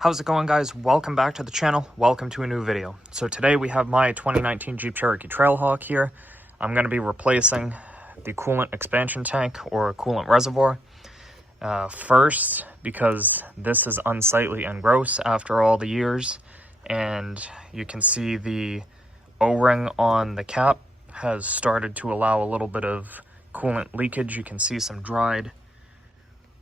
How's it going, guys? Welcome back to the channel. Welcome to a new video. So today we have my 2019 Jeep Cherokee Trailhawk here. I'm going to be replacing the coolant expansion tank or coolant reservoir. First, because this is unsightly and gross after all the years, and you can see the O-ring on the cap has started to allow a little bit of coolant leakage. You can see some dried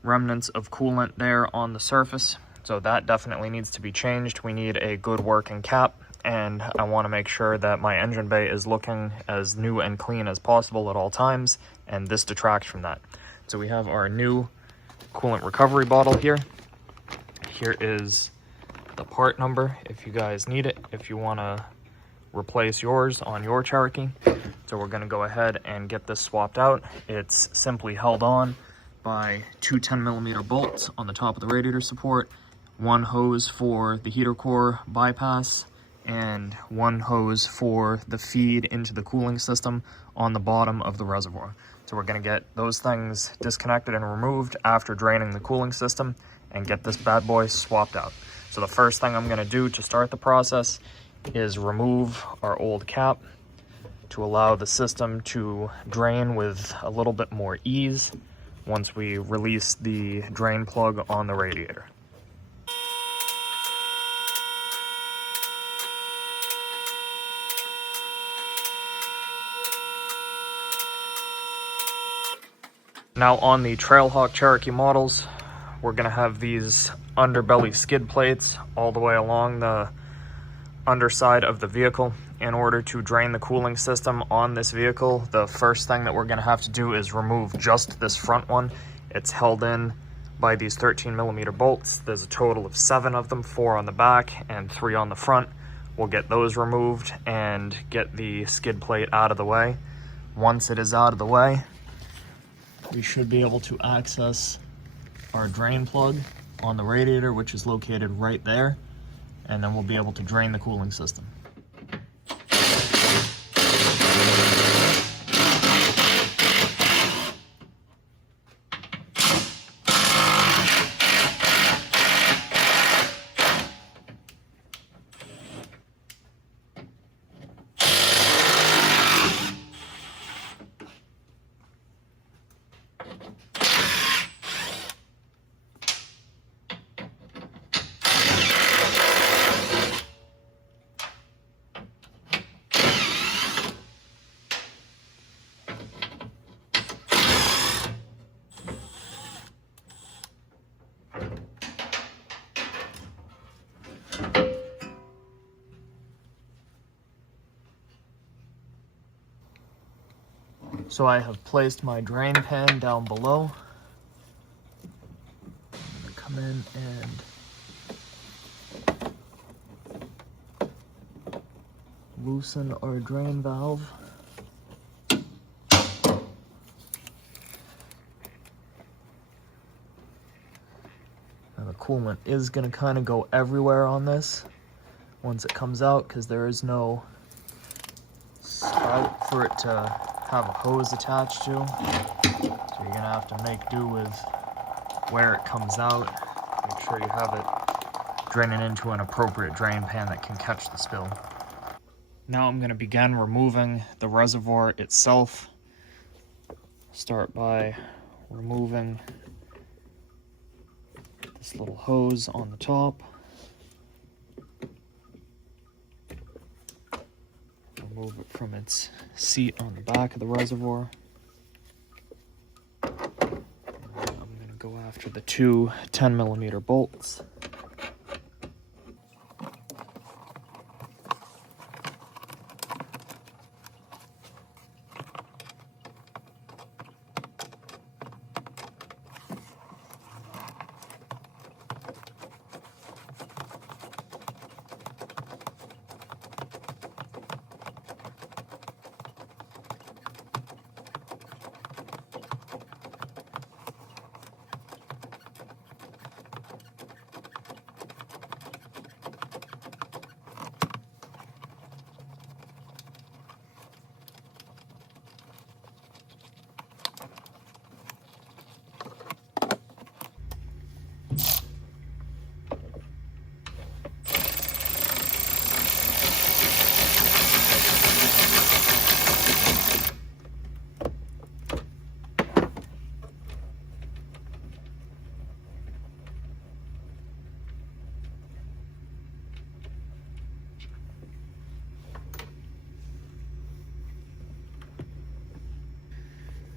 remnants of coolant there on the surface. So that definitely needs to be changed. We need a good working cap, and I want to make sure that my engine bay is looking as new and clean as possible at all times, and this detracts from that. So we have our new coolant recovery bottle here. Here is the part number if you guys need it, if you want to replace yours on your Cherokee. So we're going to go ahead and get this swapped out. It's simply held on by two 10mm bolts on the top of the radiator support, one hose for the heater core bypass, and one hose for the feed into the cooling system on the bottom of the reservoir. So we're going to get those things disconnected and removed after draining the cooling system and get this bad boy swapped out. So the first thing I'm going to do to start the process is remove our old cap to allow the system to drain with a little bit more ease once we release the drain plug on the radiator. Now on the Trailhawk Cherokee models, we're going to have these underbelly skid plates all the way along the underside of the vehicle. In order to drain the cooling system on this vehicle, the first thing that we're going to have to do is remove just this front one. It's held in by these 13mm bolts. There's a total of 7 of them, 4 on the back and 3 on the front. We'll get those removed and get the skid plate out of the way. Once it is out of the way, we should be able to access our drain plug on the radiator, which is located right there, and then we'll be able to drain the cooling system. So I have placed my drain pan down below. I'm going to come in and loosen our drain valve. Now the coolant is going to kind of go everywhere on this once it comes out, because there is no spout for it to have a hose attached to. So you're going to have to make do with where it comes out. Make sure you have it draining into an appropriate drain pan that can catch the spill. Now I'm going to begin removing the reservoir itself. Start by removing this little hose on the top. Remove it from its seat on the back of the reservoir. And I'm going to go after the two 10mm bolts.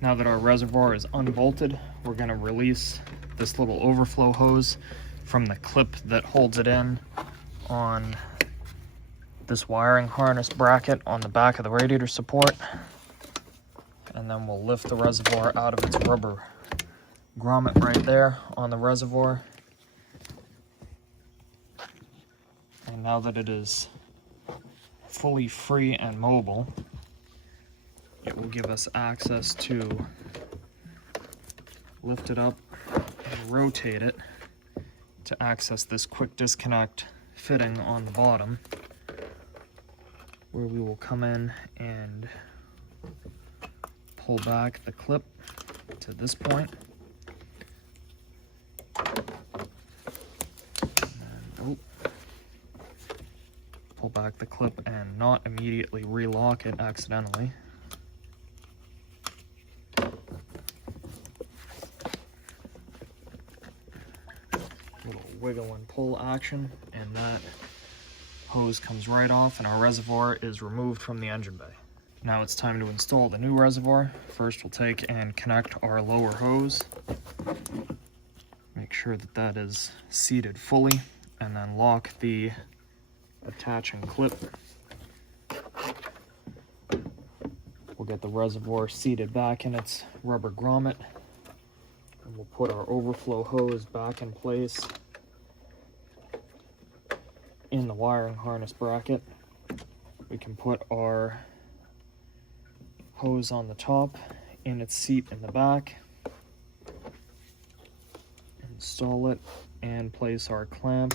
Now that our reservoir is unbolted, we're going to release this little overflow hose from the clip that holds it in on this wiring harness bracket on the back of the radiator support. And then we'll lift the reservoir out of its rubber grommet right there on the reservoir. And now that it is fully free and mobile, it will give us access to lift it up and rotate it to access this quick disconnect fitting on the bottom, where we will come in and pull back the clip to this point. And, pull back the clip and not immediately relock it accidentally. Little wiggle and pull action, and that hose comes right off and our reservoir is removed from the engine bay. Now it's time to install the new reservoir. First we'll take and connect our lower hose. Make sure that that is seated fully, and then lock the attaching clip. We'll get the reservoir seated back in its rubber grommet, and we'll put our overflow hose back in place in the wiring harness bracket. We can put our hose on the top, in its seat in the back, install it, and place our clamp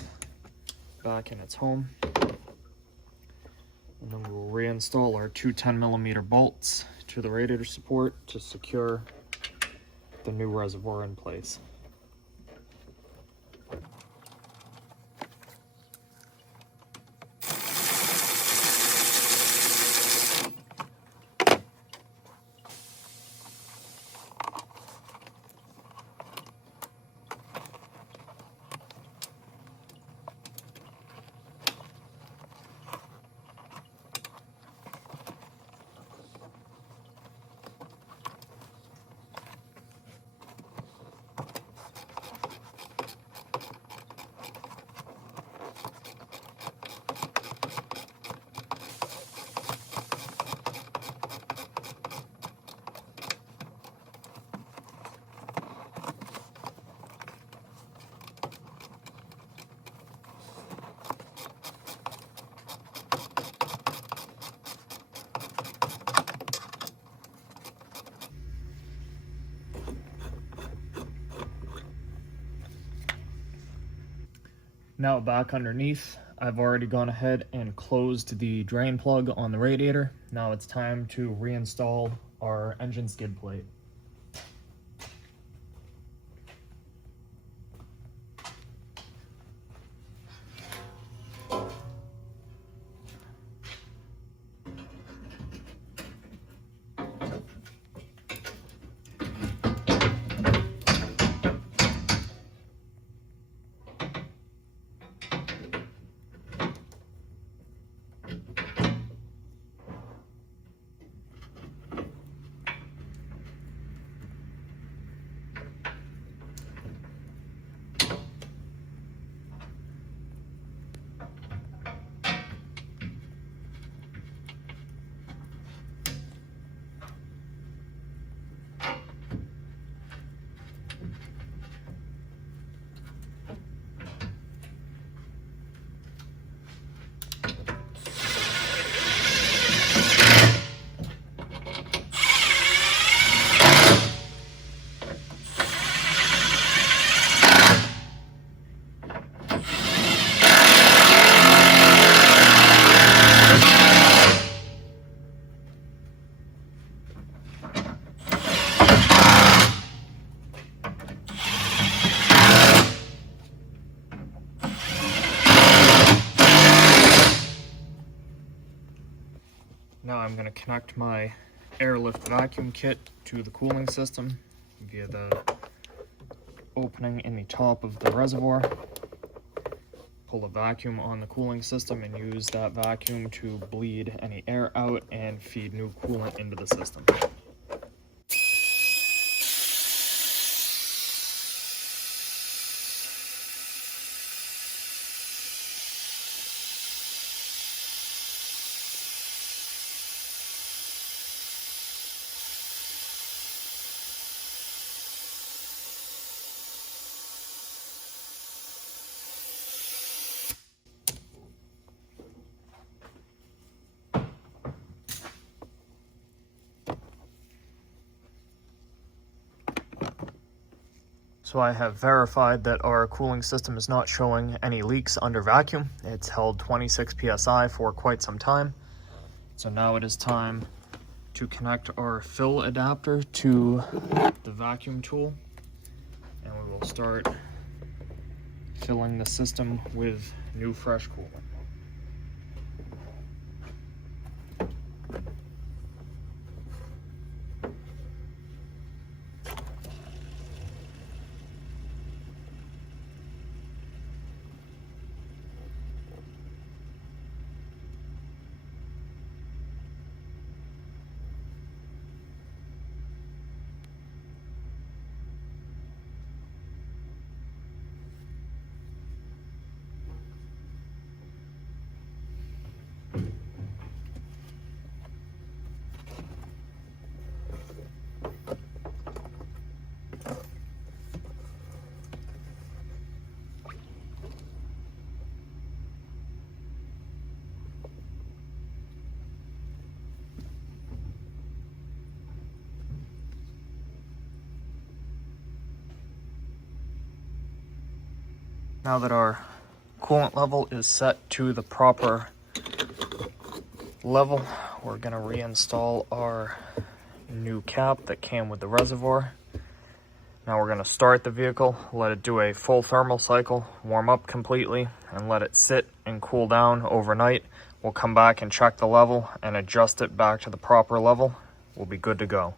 back in its home. And then we'll reinstall our two 10mm bolts to the radiator support to secure the new reservoir in place. Now back underneath, I've already gone ahead and closed the drain plug on the radiator. Now it's time to reinstall our engine skid plate. Now I'm going to connect my airlift vacuum kit to the cooling system via the opening in the top of the reservoir. Pull a vacuum on the cooling system and use that vacuum to bleed any air out and feed new coolant into the system. So I have verified that our cooling system is not showing any leaks under vacuum. It's held 26 psi for quite some time. So now it is time to connect our fill adapter to the vacuum tool, and we will start filling the system with new fresh coolant. Now that our coolant level is set to the proper level, we're going to reinstall our new cap that came with the reservoir. Now we're going to start the vehicle, let it do a full thermal cycle, warm up completely, and let it sit and cool down overnight. We'll come back and check the level and adjust it back to the proper level. We'll be good to go.